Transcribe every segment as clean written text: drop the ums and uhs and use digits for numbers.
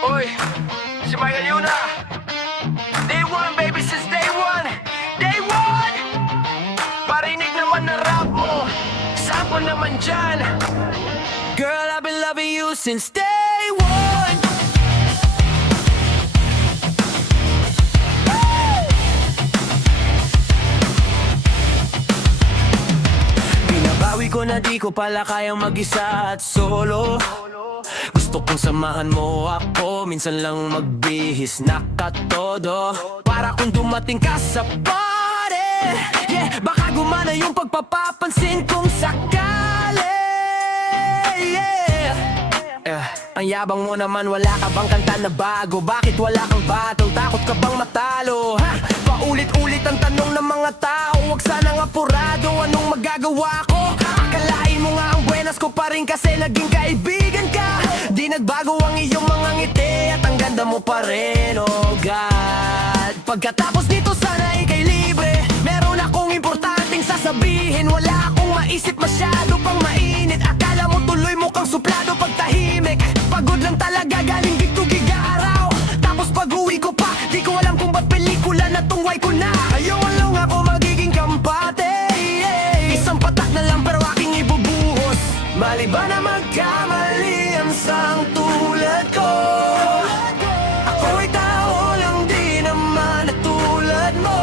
Oy, si Michael Yuna. Day one, baby, since day one. Day one! Parinig naman na rap mo. Sample naman dyan. Girl, I've been loving you since day one. Binabawi ko na di ko pala kayang mag-isa at solo. Gusto kong samahan mo ako, minsan lang magbihis na katodo. Para kung dumating ka sa party, yeah, baka gumana yung pagpapapansin kung sakali. Ang yabang mo naman, wala ka bang kanta na bago? Bakit wala kang battle? Takot ka bang matalo? Ha? Paulit-ulit ang tanong ng mga tao. Huwag sanang apurado, anong magagawa ko? Akalain mo nga ang buenas ko pa rin kasi naging kaibigan ka. Di nagbago ang iyong mga ngiti at ang ganda mo pa rin, oh God. Pagkatapos nito sana ika'y libre. Meron akong importanteng sasabihin. Wala akong maisip masyado pang mainit. Akala mo tuloy mo kang suplado pag tahimik. Pagod lang talaga galing bigtugig araw. Tapos pag uwi ko pa, di ko alam kung ba't pelikula na tungway ko na. Ayaw lang ako magiging kampate, yeah. Isang patak na lang pero aking ibubuhos. Mali ba na magkamali ang sang tulad ko? Ako'y tao lang di naman na tulad mo.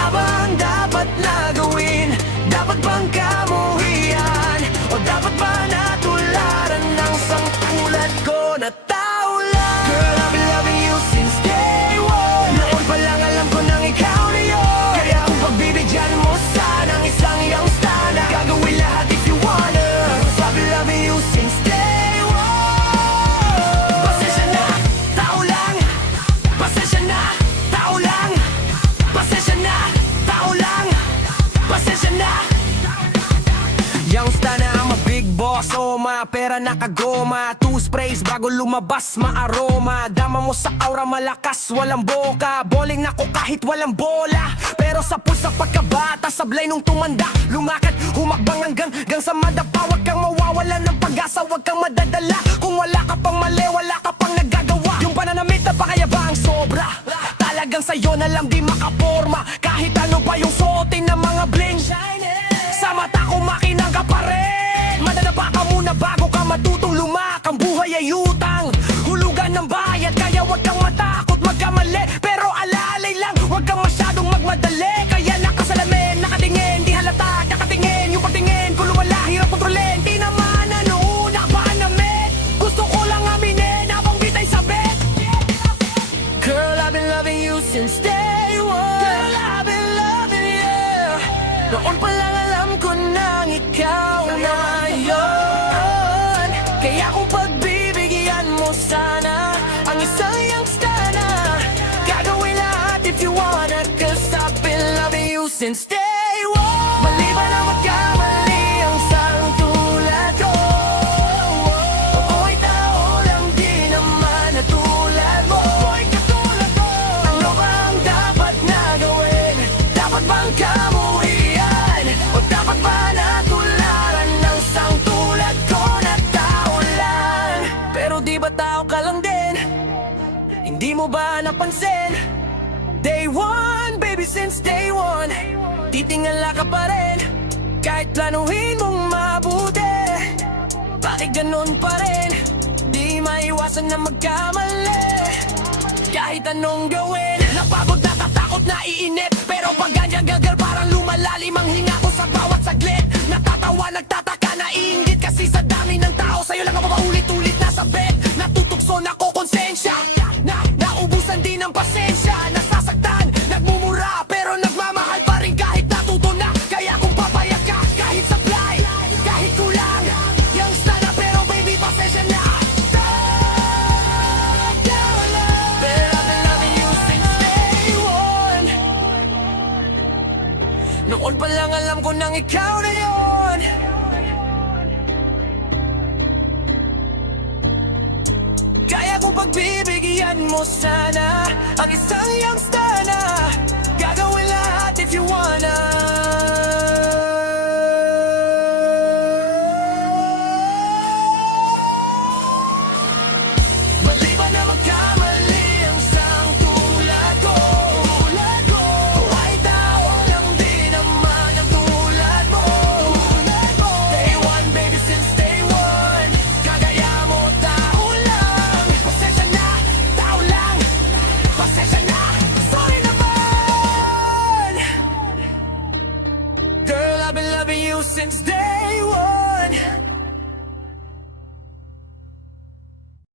Aba ang dapat na gawin? Dapat bang kamuhian? O dapat ba natularan ng sang tulad ko na tao lang? Girl, I've been loving you since day one. Noon pa lang alam ko nang ikaw na yun. Kaya kung pagbibigyan mo sanang isang youngster na gagawin lahat if you wanna. I've been loving you since day one. Pasensya na, tao lang. Pasensya na, tao lang. Pasensya na, tao lang. Pasensya na. Youngster na ang big boss, oh ma, pera nakagoma. Two sprays bago lumabas, maaroma. Dama mo sa aura malakas, walang boka. Bowling ako kahit walang bola. Pero sa pulsa pagkabata, sablay nung tumanda. Lumakad, humakbang hanggang sa madapa. Huwag kang mawawalan ng pag-asa, huwag kang madadala. Kung wala ka pang mali, wala ka pang nagagawa. Yung pananamit na pakayabang sobra. Talagang sa'yo na lang di makaporma. Kahit ano pa yung suotin ng mga bling. Sa mata ko makinang ka pa rin. Madadapa ka muna bago ka matutong lumak. Ang buhay ay utang, hulugan ng bayad. Kaya wag kang matakot magkamali, pero alalay lang, wag kang masyadong magmadali. Kaya nakasalamin, nakatingin, di halata, kakatingin. Yung pagtingin ko lumala, hirap kontrolin. Di naman ano, napaanamit. Gusto ko lang aminin, habang bitay sabit. Girl, I've been loving you since day one. Girl, I've been loving you. Noon pa lang alam ko nang ikaw na yun. Kaya kung pagbibigyan mo sana ang isang youngster na gagawin lahat if you wanna. Cause I've been loving you since day one. Mali ba na magkamali ang sang tulad ko? Ako'y tao lang di naman na tulad mo. Ako'y katulad ko. Ano ba ang dapat na gawin? Dapat bang kamuhian? O dapat ba natularan ng sang tulad ko na tao lang? Pero di ba tao ka lang din? Hindi mo ba napansin? Day one, baby, since day one. Titingala ka pa rin kahit planuhin mong mabuti. Bakit ganun pa rin? Di maiwasan na magkamali. Kahit anong gawin, napagod, natatakot, naiinip. Pero pag ganyan gagal, parang lumalalim ang hinga ko sa bawat saglit. Natatawa, nagtataka, naiingit kasi sa dami ng tao. Sa'yo lang ako paulit-ulit na sabit. Natutugso na ko konsensya, naubusan din ng pasensya. Nasasaktan, nagmumura, pero nagmamahal pa rin kahit natuto na. Kaya kung papayag ka, kahit supply, kahit kulang, youngster na pero baby, pasensya na. But I've been loving you since day one. Noon pa lang alam ko nang ikaw na yun. Kaya kung pagbibigyan mo sana ang isang youngster na gagawin lahat if you wanna. I've been loving you since day one.